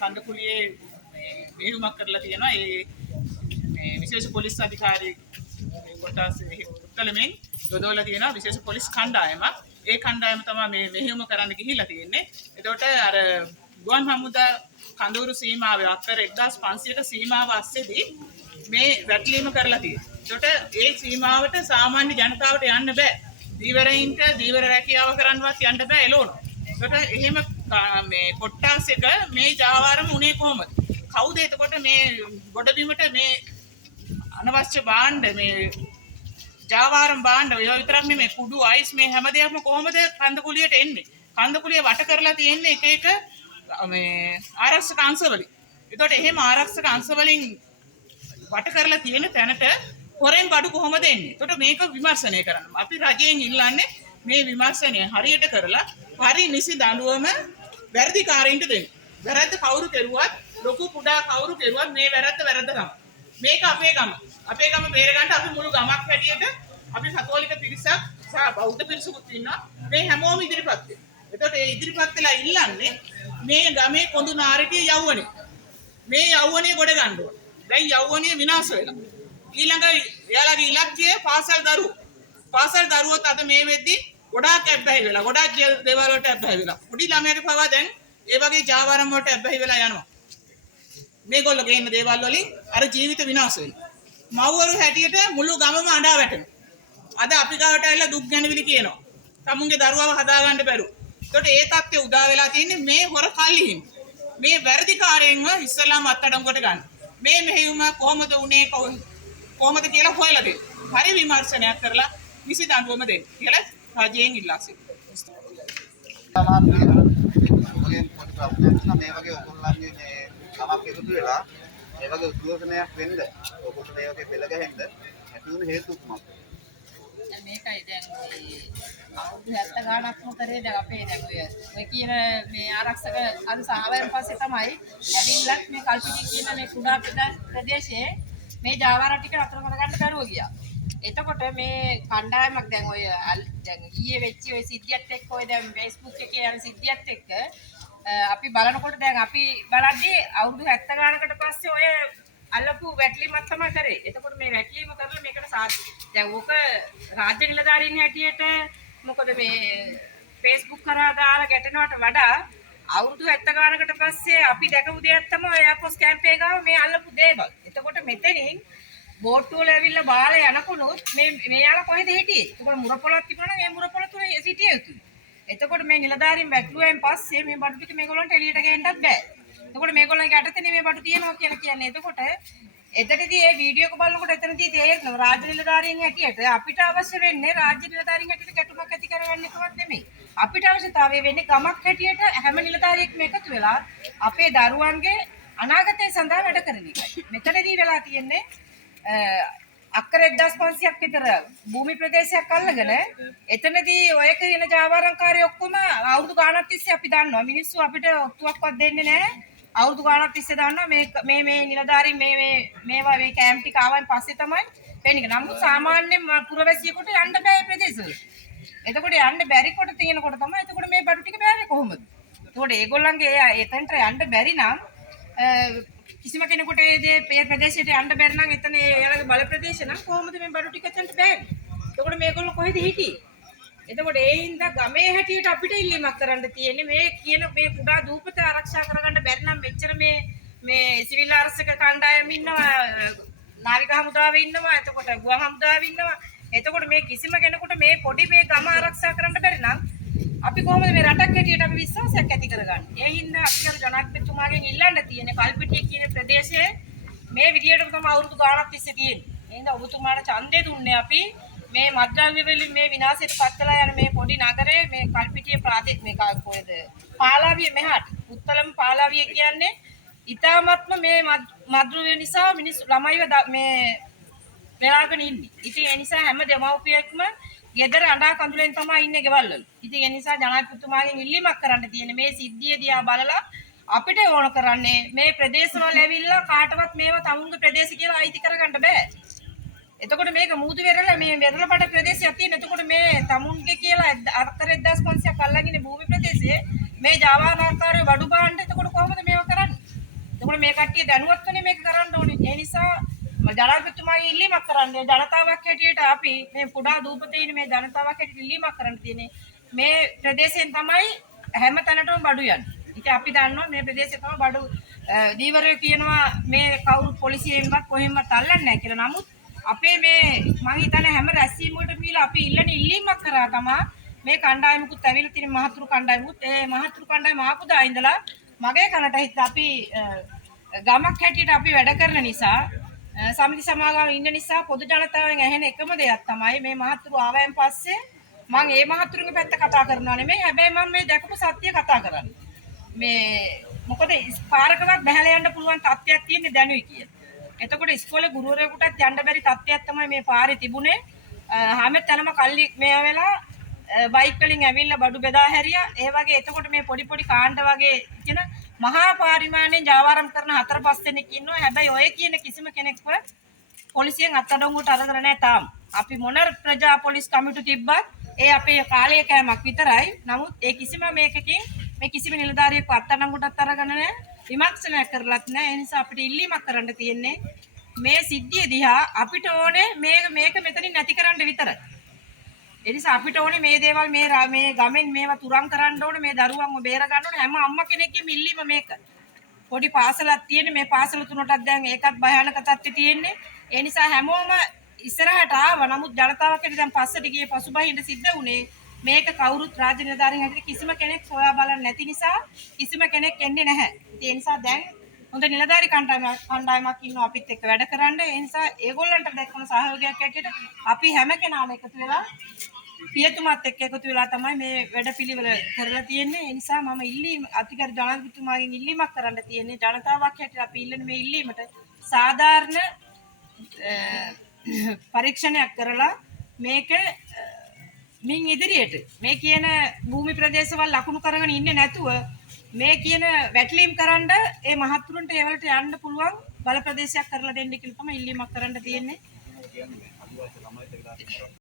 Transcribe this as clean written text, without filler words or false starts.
කන්දකුලියේ මෙහෙයුමක් කරලා තියෙනවා. මේ විශේෂ පොලිස් අධිකාරී කොටස් උත්තලමින් යොදවලා තියෙනවා විශේෂ පොලිස් කණ්ඩායමක්. ඒ කණ්ඩායම තමයි මේ මෙහෙයුම කරන්න ගිහිල්ලා තියෙන්නේ. එතකොට අර ගුවන් හමුදා කඳවුරු සීමාවේ අක්කර 1500ක සීමාව අස්සේදී මේ වැටලීම කරලා තියෙනවා. එතකොට ඒ සීමාවට සාමාන්‍ය ජනතාවට යන්න බෑ. දීවරයින්ට දීවර රැකියාව කරන්නවත් යන්න බෑ එළවන. එතකොට එහෙම මේ කොට්ටාස් එක මේ ජාවාරම උනේ කොහොමද? කවුද එතකොට මේ ගොඩබිමට මේ අනවශ්‍ය භාණ්ඩ මේ ජාවාරම් භාණ්ඩ ඒවා විතරක් නෙමෙයි කුඩු අයිස් මේ හැමදේම කොහොමද කන්දකුලියට එන්නේ? කන්දකුලිය වට කරලා තියෙන්නේ එක එක මේ ආරක්ෂක අංශවලින්. එතකොට එහෙම ආරක්ෂක අංශවලින් වට කරලා තියෙන තැනට හොරෙන් බඩු කොහොමද එන්නේ? එතකොට මේක විමර්ශනය කරන්න. අපි රජයෙන් ඉල්ලන්නේ මේ විමර්ශනය හරියට කරලා හරි නිසි දඬුවම වැරදිකාරයින්ට දෙන්න. වැරද්ද කවුරු කෙරුවත් ලොකු කුඩා කවුරු කෙරුවත් මේ වැරද්ද තමයි. මේක අපේ ගම. අපේ ගම බේර ගන්න අපි මුළු ගමක් හැටියට අපි කතෝලික පිරිසක් සහ බෞද්ධ පිරිසකුත් ඉන්නවා. මේ හැමෝම ඉදිරිපත් වෙනවා. එතකොට ඒ ඉදිරිපත් වෙලා ඉල්ලන්නේ මේ ගමේ කොඳු නාරටිය යවුවනේ. මේ යවුවනේ ගොඩ ගන්න ඕන. දැන් යවුවනේ විනාශ වෙලා. ඊළඟ එයාලගේ ඉලක්කය පාසල් දරුවෝ. පාසල් දරුවෝත් අද මේ වෙද්දී ගොඩාක් ඇබ්බැහි වෙලා ගොඩාක් දේවල් වලට ඇබ්බැහි වෙලා. පොඩි ළමයට පවා දැන් ඒ වගේ ජාවාරම් වලට ඇබ්බැහි වෙලා යනවා. මේගොල්ලෝ ගේන දේවල් වලින් අර ජීවිත විනාශ වෙනවා. මව්වරු හැටියට මුළු ගමම අඬා වැටෙනවා. අද අපි ගාවට ඇවිල්ලා දුක් ගැනවිලි කියනවා. තමුන්ගේ දරුවව හදාගන්න බැරුව. ඒකට ඒ තත්ත්වය උදා වෙලා තියෙන්නේ මේ හොර කල්ලිහිම. මේ වැරදිකාරයෙන්ව ඉස්සලාම අත්අඩංගුවට ගන්න. මේ මෙහෙයුම කොහොමද උනේ කොහොමද කියලා හොයලා දෙන්න. හරි විමර්ශනයක් කරලා නිසි දඬුවම දෙන්න කියලා රජයෙන් ඉල්ලා සිටිනවා. මේ වගේ ඔයගොල්ලන්ගේ මේ ගමක් එකතු වෙලා මේ වගේ උද්ඝෝෂණයක් වෙන්න ඔයගොල්ලෝ මේ වගේ පෙළ ගැහෙන්න ඇති වුණ හේතු කුමක්ද? මේකයි දැන් මේ අවුරුදු 70 ගානක් මොකදේ දැන් අපේ දැන් ඔය කියන මේ ආරක්ෂක අර සාවයන් පස්සේ තමයි ඇවිල්ලත් මේ කල්පිටිය කියන මේ කුඩා ප්‍රදේශයේ මේ ජාවාර ටික නතර කරගන්න බැරුව ගියා. එතකොට මේ කණ්ඩායමක් දැන් ඔය දැන් ඊයේ වෙච්ච ඔය සිද්ධියත් එක්ක ඔය දැන් Facebook එකේ යන සිද්ධියත් එක්ක අපි බලනකොට දැන් අපි බලද්දී අවුරුදු 70 ගානකට පස්සේ ඔය අල්ලපු වැටලීමක් තමයි කරේ. එතකොට මේ වැටලීම කරලා මේකට දැන් ඕක රාජ්‍ය නිලධාරීන් හැටියට මොකද මේ Facebook කරා දාලා ගැටෙනවට වඩා අවුරුදු 70 ගානකට පස්සේ අපි දැකපු දෙයක් තමයි ඔය එයාපෝස් කැම්පේ ගාව මේ අල්ලපු දේවල්. එතකොට මෙතනින් බෝට්ටු වල ඇවිල්ලා බාලා යනකොනුත් මේ යාලා කොහෙද හිටියේ? එතකොට මුරපොළක් තිබුණා නම් ඒ මුරපොළ තුල සිටිය යුතුයි. එතකොට මේ නිලධාරීන් වැටලුවෙන් පස්සේ මේ බඩු ටික මේගොල්ලන්ට එළියට ගේන්නත් බෑ. එතකොට මේගොල්ලන්ගේ යටතේ මේ බඩු තියෙනවා කියලා කියන්නේ. එතකොට එතනදී මේ වීඩියෝ එක බලනකොට එතනදී තේරෙනවා රාජ්‍ය නිලධාරීන් හැටියට අපිට අවශ්‍ය වෙන්නේ රාජ්‍ය නිලධාරීන් හැටියට ගැටුමක් ඇති කරගන්න එකවත් නෙමෙයි. අපිට අවශ්‍යතාවය වෙන්නේ ගමක් හැටියට හැම නිලධාරියෙක්ම එකතු වෙලා අපේ දරුවන්ගේ අනාගතය සඳහා වැඩ කරන එකයි. මෙතනදී වෙලා තියෙන්නේ අක්කර 1500ක් විතර භූමි ප්‍රදේශයක් අල්ලගෙන එතනදී ඔය කියන ජාවාරම්කාරයෝ ඔක්කොම අවුරුදු ගාණක් තිස්සේ අපි දන්නවා මිනිස්සු අපිට ඔත්තුවක්වත් දෙන්නේ නැහැ. අවුරුදු ගාණක් තිස්සේ දන්නවා මේ නිලධාරීන් මේවා මේ කැම්ප් ටික ආවන් පස්සේ තමයි වෙන්නේ. නමුත් සාමාන්‍යයෙන් පුරවැසියෙකුට යන්න බෑ ප්‍රදේශවල. එතකොට යන්න බැරි කොට තියෙනකොට තමයි එතකොට මේ බඩු ටික බෑවේ කොහොමද? එතකොට ඒගොල්ලන්ගේ එතනට යන්න බැරි නම් කිසිම කෙනෙකුට මේ ප්‍රදේශයට යන්න බැරි නම් එතන එයාලගේ බල ප්‍රදේශ නම් කොහොමද මේ බඩු ටික එතනට බෑවේ? එතකොට මේගොල්ලෝ කොහෙද හිටියේ? එතකොට ඒ හින්දා ගමේ හැටියට අපිට ඉල්ලීමක් කරන්න තියෙන්නේ මේ කියන මේ කුඩා දූපත ආරක්ෂා කරගන්න බැරි නම් මෙච්චර මේ සිවිල් ආරක්ෂක කණ්ඩායම ඉන්නවා නාවික හමුදාවේ ඉන්නවා එතකොට ගුවන් හමුදාවේ ඉන්නවා එතකොට මේ කිසිම කෙනෙකුට මේ පොඩි මේ ගම ආරක්ෂා කරන්න බැරි නම් අපි කොහොමද මේ රටක් හැටියට අපි විශ්වාසයක් ඇති කරගන්නේ? ඒ හින්දා අපි අර ජනාධිපතිතුමාගෙන් ඉල්ලන්න තියෙන්නේ කල්පිටිය කියන ප්‍රදේශයේ මේ විදියටම තමයි අවුරුදු ගාණක් තිස්සේ තියෙන්නේ. ඒ හින්දා ඔබතුමාට ඡන්දය දුන්නේ අපි මේ මද්ද්‍රව්‍ය වලින් මේ විනාශයට පත් වෙලා යන මේ පොඩි නගරේ මේ කල්පිටිය ප්‍රාදේශ මේ කොහෙද පාලාවිය මෙහාට උත්තලම පාලාවිය කියන්නේ ඊටාත්ම මේ මද්ද්‍රව්‍ය නිසා මිනිස්සු ළමයිව මේ වෙලාගෙන ඉන්නේ. ඉතින් ඒ නිසා හැම දෙමව්පියෙක්ම ගෙදර අඬා කඳුලෙන් තමයි ඉන්නේ ගෙවල් වල. ඉතින් ඒ නිසා ජනාධිපතිතුමාගෙන් ඉල්ලීමක් කරන්න තියෙන්නේ මේ සිද්ධිය දිහා බලලා අපිට ඕන කරන්නේ මේ ප්‍රදේශවල ඇවිල්ලා කාටවත් මේව තමුන්ගේ ප්‍රදේශ කියලා අයිති කරගන්න බෑ. එතකොට මේක මූදු වෙරළ මේ වෙරළපඩ ප්‍රදේශයක් තියෙන. එතකොට මේ තමුන්ගේ කියලා අක්කර 1500ක් අල්ලගෙන භූමි ප්‍රදේශයේ මේ ජාවාරම්කාරයෝ බඩු බාන්න එතකොට කොහොමද මේව කරන්නේ? එතකොට මේ කට්ටිය දැනුවත්වනේ මේක කරන්න ඕනේ. ඒ නිසා ජනාධිපතිතුමාගේ ඉල්ලීමක් කරන්නේ ජනතාවක් හැටියට අපි මේ කුඩා දූපතේන මේ ජනතාවක් හැටියට ඉල්ලීමක් කරන්න තියෙන්නේ. මේ ප්‍රදේශයෙන් තමයි හැම තැනටම බඩු යන්නේ. ඉතින් අපි දන්නවා මේ ප්‍රදේශයේ තමයි බඩු දීවරයෝ කියනවා මේ කවුරු පොලිසියෙන්වත් කොහෙන්වත් අල්ලන්නේ නැහැ කියලා. නමුත් අපේ මේ මං හිතන්නේ හැම රැස්වීමකටම ගිහලා අපි ඉල්ලීමක් කරා තමයි මේ කණ්ඩායමකුත් ඇවිල්ලා තියෙන මහතුරු කණ්ඩායමකුත් ඒ මහතුරු කණ්ඩායම ආපුදා ඉඳලා මගේ කනට හිත අපි ගමක් හැටියට අපි වැඩ කරන නිසා සමිති සමාගම ඉන්න නිසා පොදු ජනතාවෙන් ඇහෙන එකම දෙයක් තමයි මේ මහතුරු ආවයන් පස්සේ මම ඒ මහතුරුගේ පැත්ත කතා කරනවා නෙමෙයි හැබැයි මම මේ දැකපු සත්‍ය කතා කරන්නේ. මේ මොකද පාරකවත් බහැලා යන්න පුළුවන් තත්ත්වයක් තියෙන්නේ දැනුයි කියලා. එතකොට ඉස්කෝලේ ගුරුවරයෙකුටත් යන්න බැරි තත්ත්වයක් තමයි මේ පාරේ තිබුණේ. හැම තැනම කල්ලි මේ වෙලා බයික් වලින් ඇවිල්ලා බඩු බෙදා හැරියා. ඒ වගේ එතකොට මේ පොඩි කාණ්ඩ වගේ කියන මහා පරිමාණයෙන් ජාවාරම් කරන 4-5 දෙනෙක් ඉන්නවා. හැබැයි ඔය කියන කිසිම කෙනෙක්ව පොලිසියෙන් අත්අඩංගුවට අරගෙන නැහැ තාම. අපි මොන ප්‍රජා පොලිස් කමිටු තිබ්බත් ඒ අපේ කාලය කෑමක් විතරයි. නමුත් ඒ කිසිම මේකකින් මේ කිසිම නිලධාරියෙක්ව අත්අඩංගුවටත් අරගෙන නැහැ. විමර්ශනයක් කරලත් නැහැ. ඒ නිසා අපිට ඉල්ලීමක් කරන්න තියෙන්නේ මේ සිද්ධිය දිහා අපිට ඕනේ මේක මෙතනින් නැති කරන්න විතරයි. ඒ නිසා අපිට ඕනේ මේ දේවල් මේ ගමෙන් මේවා තුරන් කරන්න ඕනේ මේ දරුවන්ව බේර ගන්න ඕනේ හැම අම්මා කෙනෙක්ගේම ඉල්ලීම මේක. පොඩි පාසලක් තියෙන්නේ මේ පාසල තුනටත් දැන් ඒකත් භයානක තත්ත්වෙ තියෙන්නේ. ඒ නිසා හැමෝම ඉස්සරහට ආව නමුත් ජනතාවක් හැටියට දැන් පස්සට ගියේ පසුබහින්න සිද්ධ වුණේ මේක කවුරුත් රාජ්‍ය නිලධාරීන් හැටියට කිසිම කෙනෙක් සොයා බලන්නේ නැති නිසා කිසිම කෙනෙක් එන්නේ නැහැ. ඒ නිසා දැන් හොඳ නිලධාරී කණ්ඩායමක් ඉන්නවා අපිත් එක්ක වැඩ කරන්න. ඒ නිසා ඒගොල්ලන්ට දක්වන සහයෝගයක් හැටියට අපි හැම කෙනාම එකතු වෙලා පියතුමාත් එක්ක එකතු වෙලා තමයි මේ වැඩපිළිවෙල කරලා තියෙන්නේ. ඒ නිසා මම අධිකාරී ජනාධිපතිතුමාගෙන් ඉල්ලීමක් කරන්න තියෙන්නේ ජනතාවක් හැටියට අපි ඉල්ලන මේ ඉල්ලීමට සාධාරණ පරීක්ෂණයක් කරලා මේක මින් ඉදිරියට මේ කියන භූමි ප්‍රදේශවල ලකුණු කරගෙන ඉන්නේ නැතුව මේ කියන වැටලීම් කරන්න ඒ මහත්තුරුන්ට ඒ වලට යන්න පුළුවන් බල ප්‍රදේශයක් කරලා දෙන්න කියලා තමයි ඉල්ලීමක් කරන්න තියෙන්නේ.